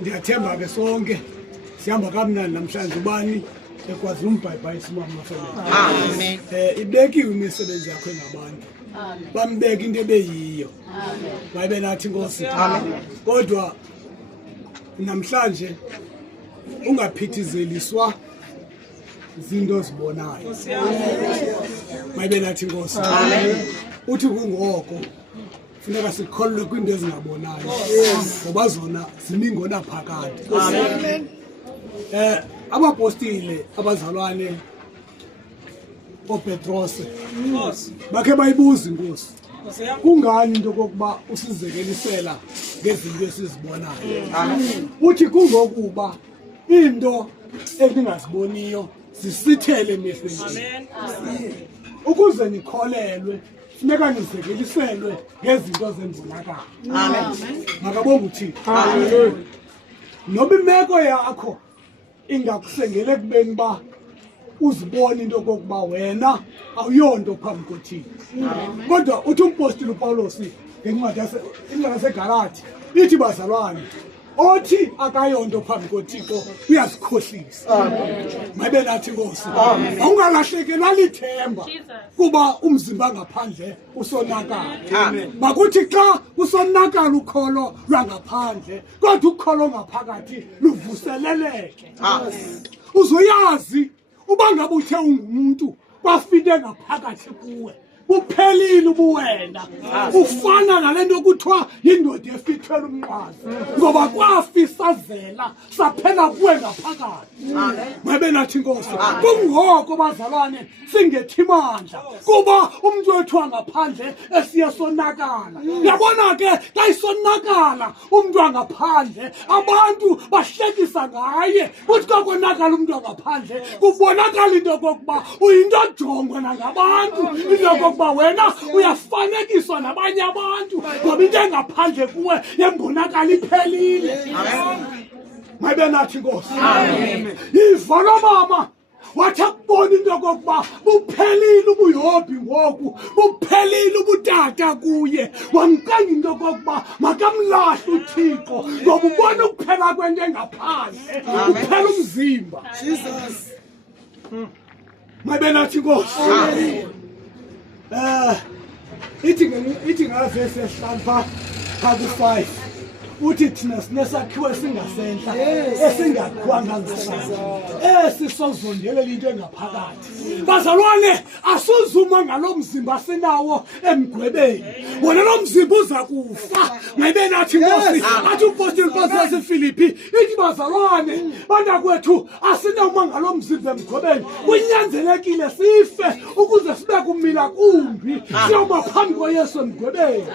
Ndiyathemba ke sonke sihamba kamnandi namhlanje ubani ekwazi umbhayibhayi simama mafana. Amen. Ibekiwe imisebenzi yakho ngabantu. Bambeka into ebeyiyo. Mayibe nathi Nkosi. Amen. Kodwa namhlanje ungaphithizeliswa zinto zibonayo. Mayibe nathi Nkosi. Amen. Uthi kungoko funeka sikholwe kwinto ezingabonayo ngoba zona zimingona phakade. Amen. Abapostile abazalwane oPetrose bakhe bayibuza Inkosi kungani into kokuba usizekelisela ngezinto esizibonayo. Uthi kungokuba into endingaziboniyo zisithele emehlweni. Ukuze nikholelwe funeka nizekeliselwe ngezinto zembonakalo. Amen. Makabonge uThixo. Haleluya. Noba imeko yakho ingakusengele kubeni ba uzibone into kokuba wena awuyonto phambi koThixo. Kodwa uthi umpostile uPawulos ngencwadi yaseGalatia ithi bazalwane othi akayonto phambi koThixo uyasikhohlisa. Mayibe nathi Nkosi. Awungalahlekelwa lithemba kuba umzimba ngaphandle usonakala. Makuthi xa usonakala ukholo lwangaphandle kodwa ukholo ngaphakathi luvuseleleke. Uzoyazi uba ngabe uthe ungumuntu kwafite ngaphakathi kuwe uphelile ubuwena ufana nalento okuthiwa yindoda efithela umnqwazi ngoba kwafisazela saphela kuwe ngaphakathi mabe nathi Nkosi kungoko bazalwane singethi mandla kuba umuntu wethu angaphandle esiye sonakala yabona ke xa isonakala umuntu angaphandle abantu bahlekisa ngaye kuthi konakala umuntu angaphandle kubonakala into yokokuba uyinto ojongwe nangabantu into yokokuba wena uyafanekiswa nabanye abantu ngoba into engaphandle kuwe yembonakala iphelile mabe nathi Nkosi yiva lo mama wathi akubona into yokokuba buphelile ubuyobhi ngoku buphelile ubutata kuye wamkanga into yokokuba makamlahle uThixo ngoba ubona ukuphela kwento engaphandle uphela umzimba mabe nathi Nkosi ithi ngavese ehlapha ku-5 uthi thina sinesakhiwo esingasentla esingakhiwanga ngasasa esisozondelela into engaphakathi bazalwane asuzuma ngalo mzimba sinawo emgwebeni wona lo mzimba uza kufa mayibe nathi Nkosi athi uPostoli Paul waseFilipi ithi bazalwane bantakwethu asinawuma ngalo mzimba emgwebeni kunyanzelekile sife ukuze sibe kumila kumbi siyoma phambi koYesu emgwebeni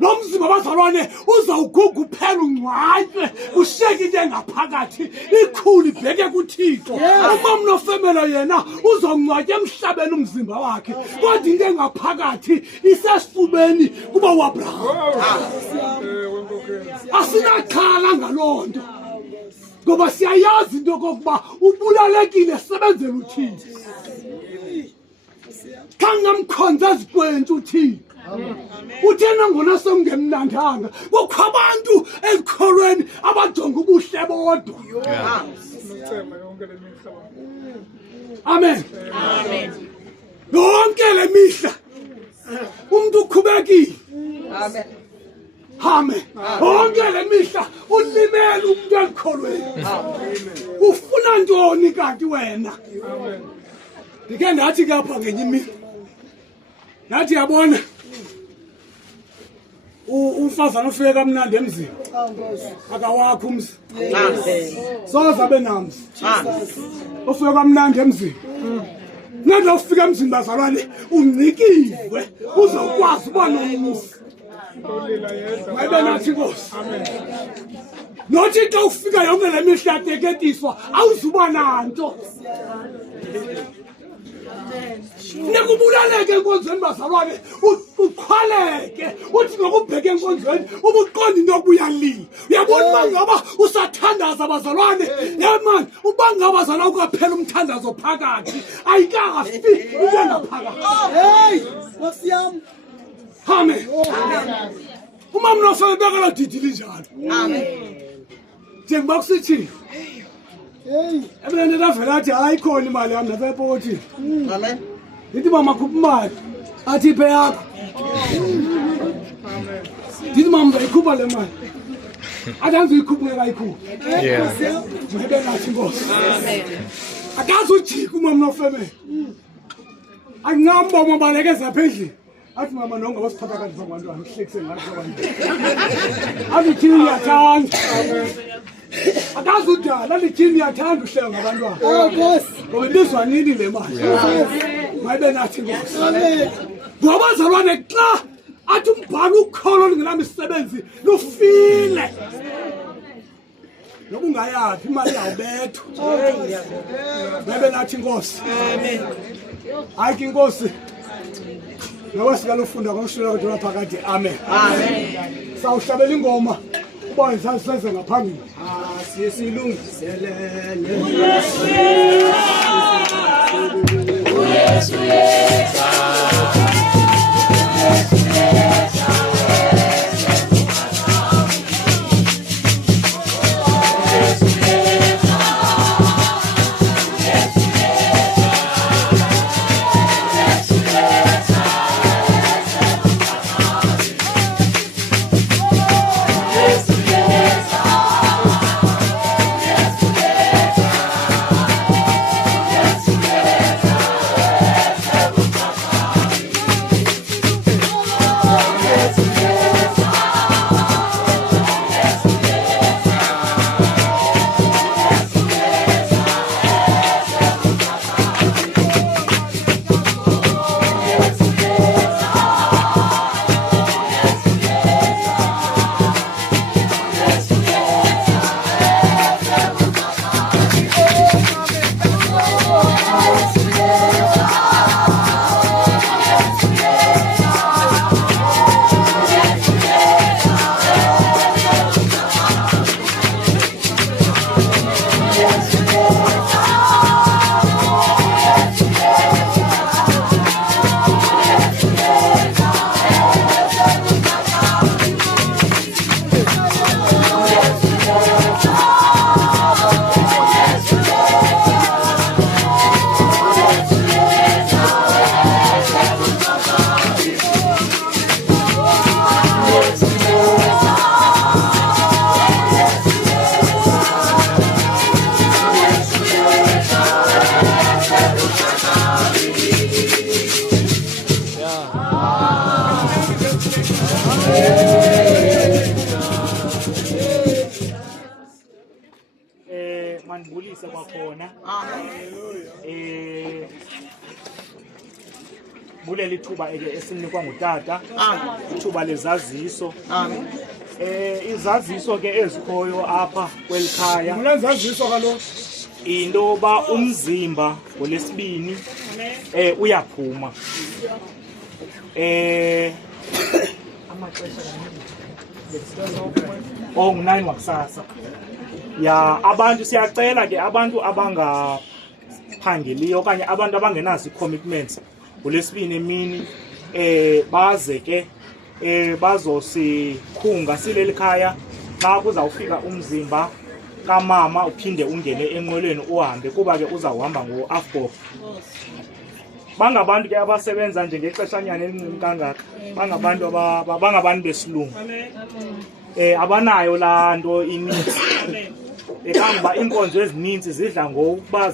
lo mzimba bazalwane uzawuguga uphela ungcwatywe usheke into engaphakathi ikhulu ibheke kuThixo umama nofemelo yena uzongcwatywa emhlabeni umzimba wakhe kodwa into engaphakathi isesifubeni kuba uAbraham asinaxhala ngaloo nto ngoba siyayazi into yokokuba ubulalekile sebenzela uThixo xa ngamkhonza eziqwentshe uThixo uthena ngona songemnandanga kukho abantu ezikholweni abajonga ubuhle bodwa amen yonke le mihla umuntu ukhubekile amen yonke le mihla ulimele umuntu ezikholweni ufuna ntoni kanti wena ndike ndathi kapha ngenye imini nathi yabona umfazana ufike kamnandi emzini akawakho umzi soze abe namzi ufike kamnandi emzini nathi ufike emzini bazalwane uncikiwe uzokwazi uba nomzi mayibe nathi Nkosi nothi xa ufika yonke le mihla yateketiswa awuzuba nanto nekubulaleke enkonzweni bazalwane uqhwaleke uthi ngokubheka enkonzweni ubuqonda into okubuyalila uyabona uba ngaba usathandaza bazalwane yemani uba ngaba bazalwane ukaphela umthandazo phakathi ayikafiki into engaphakathi Nkosi yami amen umama nofana bekala didi linjalo njengoba kusithini Ebelende lavela athi ayikhona imali yami lapha epokothini. Amen. Ndithi mama khupha imali. Athi iphe yakho. Amen. Ndithi mama uyikhupha le mali. Athi angizoyikhupha ngeke ayikhuphe. Yeah. Mayibe nathi Nkosi. Amen. Akazi ujika umama nofemele. Angihamba mabalekeza phezulu. Athi mama nonke wasiphatha kanti ngabantwana ngihlekise ngathi ngabantwana. Athi thini uyathanda. Amen. Akazi udala likhini yathanda uhlelo ngabantwana. Nkosi. Ngoba lizwa nini le mali? Mayibe nathi Nkosi. Amen. Ngoba bazalwane xa athi umbhalo ukholo lingenamisebenzi lufile. Noba ungayaphi imali yawubethwa. Mayibe nathi Nkosi. Amen. Hayi ke Nkosi. Ngoba sikalufunda ngomshilo wethu lapha phakathi. Amen. Amen. Sawuhlabela ingoma. Uba saseze ngaphambili. Siye silungiselele. Yesu sibuyise kwakhona. Bulela ithuba esinikwa ngutata, ithuba lezaziso. Izaziso ke ezikhoyo apha kwelikhaya. Ulenzaziso kaloku. Into ba umzimba ngolesibini uyaphuma. Ngo-9 wakusasa. Ya abantu siyacela ke abantu abangaphangeliyo okanye abantu abangenazo ii-commitments ngolesibini emini baze ke bazosikhunga sileli khaya xa kuzawufika umzimba kamama uphinde ungene enqwelweni uhambe kuba ke uzawuhamba ngo-afbob. Bangabantu ke abasebenza njengexeshanyana elincinci kangaka, bangabantu besilungu. Abanayo laa nto ininzi. Kangoba iinkonzo ezininzi zidla ngokuba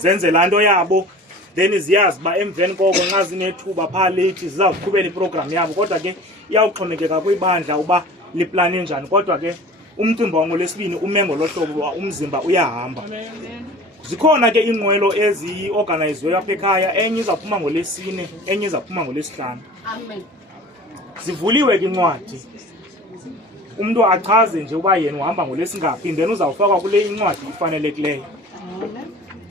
zenze laa nto yabo, then ziyazi uba emveni koko nxa zinethuba phaa leyithi zizawuqhubela iprogram yabo. Kodwa ke iyawuxhomekeka kwibandla uba liplane njani. Kodwa ke umcimbi wangolesibini ume ngolo hlobo umzimba uyahamba. Zikhona ke iinqwelo ezi-organiziweyo apha ekhaya, enye izawuphuma ngolesine, enye izawuphuma ngolesihlanu. Zivuliwe ke incwadi, umntu achaze nje uba yena uhamba ngolesingaphi, then uzawufakwa kule incwadi ifanelekileyo.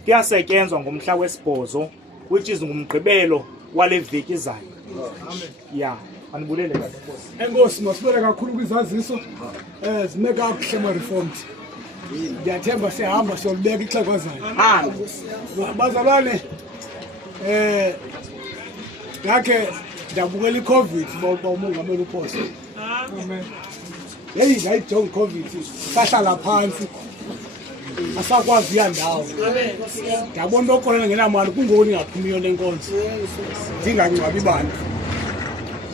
Kuyasetyenzwa ngomhla wesi-8, which is ngumgqibelo wale veki izayo. Ya, andibulele kahle. Enkosi, masibele kakhulu kwizaziso zime kakuhle ma-reformed. Ndiyathemba siyahamba siyolibeka ixhegwazayo. Bazalwane, ngakhe ndabukela i-COVID ba umongameli uPhoso. Yeyi ngayijonga i-COVID, sahlala phansi, asakwazi uya ndawo. Ndabona into yokukolela ngenamali, kungoni ingaphumiyo lenkonzo, ndingangcwabi bantu.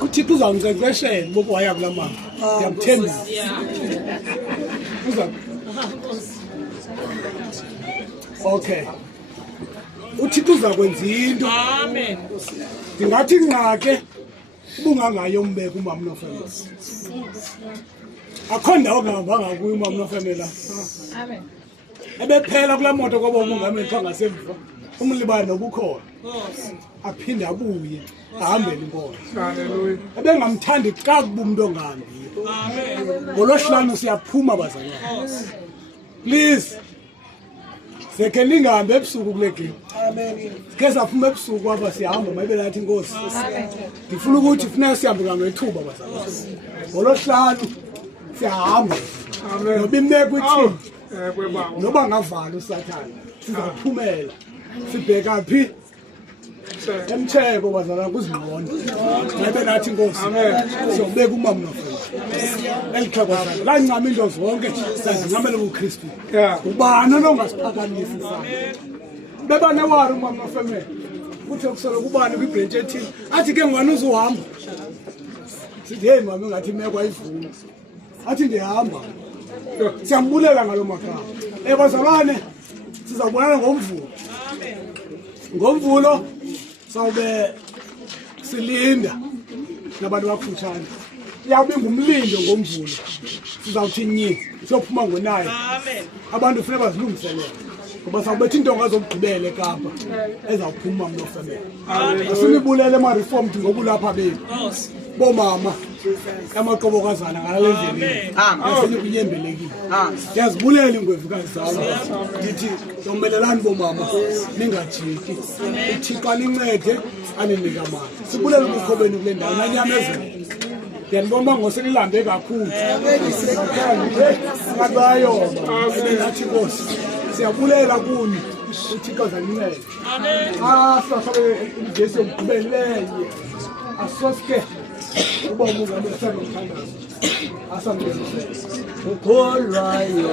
UThixo uzawunkcenkceshela boku waya kulaa mali, ndiyamthembisa. Okay. UThixo uzakwenza into. Amen. Ndingathi ngqake ubungangayo umbeka umama noFamela. Akho ndawo ngahambanga kuyo umama noFamela. Amen. Ebephela kulaa moto kwaba umongameli xa ngasemva. Umlibane nobukhona. Aphinde abuye ahambele inkonzo. Haleluya. Ebengamthandi kakuba umuntu ongahambiyo. Amen. Ngolosihlanu siyaphuma bazalwane. Please. Sekhe ningahambe ebusuku kule game. Amen. Ke saphuma ebusuku apha siyahamba mayibe lathi inkosi. Amen. Ngifuna ukuthi funeka sihambe ngethuba bazalwane. Ngolosihlanu siyahamba. Amen. Noba imeko ithini. Noba ngavala uSathane sizaphumela. Sibheka phi? Emtheko bazalwane kuzingqondo. Mayibe lathi inkosi. Amen. Siyobeka umama noFamela. Elixhegwazayo lancama into zonke sazincamela kuKristu. Ubani ongasiphakamisi sana. Bebanewari umama noFamela. Kuthe kusolo kubani kwibhrentshi ethile. Athi ke ngwane uzuhamba. Sithi hey mama ngathi imeko ayivuna. Athi ndihamba. Siyambulela ngalo magama. Bazalwane sizabonana ngomvulo. Amen. Ngomvulo sawube silinda nabantu bakufutshane. Yawube ngumlindo ngomvulo. Sizawuthi nyi siyophuma ngo9. Amen. Abantu funeka bazilungiselele. Ngoba sawubetha intonga zokugqibela eKapa ezawuphuma noFamela. Amen. Asinibulele ma-reformed ngobulapha benu. Bomama amaqobokazana ngalendlela. Amen. Kunyembelekile. Ndiyazibulela ingwevukazi zami. Ndithi yomelelani bomama ningajiki. Uthixo anincede aninika amandla. Sibulela ubukhobeni kule ndawo nanyamezela. Ndiyanibona ngosenilambe kakhulu. Akabayo. Ngathi Nkosi siyabulela kuni. Uthixo zanincede. Amen. Sasabe uJesu umgqibelele. Asoske uba umongameli sanomthandazo. Asamenzele. Ukholwayo.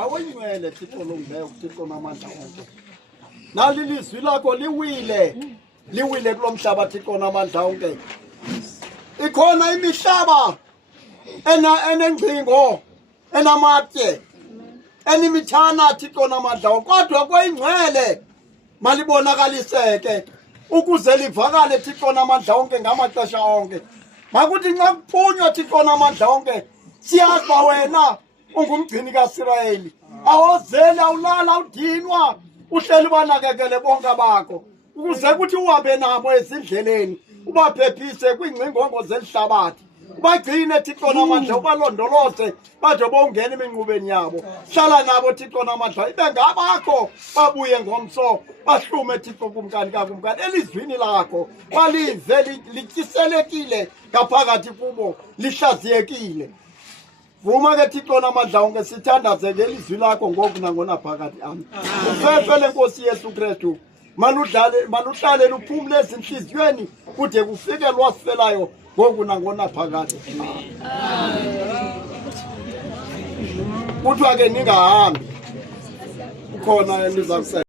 awuyingcwele Thixo olungileyo, Thixo namandla onke. Nali ilizwi lakho liwile kulo mhlaba Thixo namandla onke. Ikhona imihlaba enengcingo, enamatye, enimithana Thixo namandla onke, kodwa kweyingcwele malibonakaliseke ukuze livakale Thixo namandla onke ngamaxesha onke. Makuthi nxa kuphunywa Thixo namandla onke, siyazi uba wena ungumgcini kaIsrayeli, awozeli, awulala, awudinwa, uhleli ubanakekele bonke bakho, ukuze kuthi uhambe nabo ezindleleni, ubaphephise kwiingcingongo zelihlabathi, ubagcine Thixo namandla, ubalondoloze bade bongena eminqubeni yabo. Hlala nabo Thixo namandla, ibe ngabakho, babuye ngomso, bahlume Thixo kumkani kakumkani elizwini lakho, balive lityiselekile ngaphakathi kubo, lihlaziyekile. Vuma ke Thixo namandla onke, sithandaze ngelizwi lakho ngoku nangona phakathi ami. Ufefe lenkosi Yesu Kristu, maluhlale luphumle ezinhliziyweni kude kufike lwasifelayo ngoku nangona phakathi. Kuthiwa ke ningahambi, ukhona endiza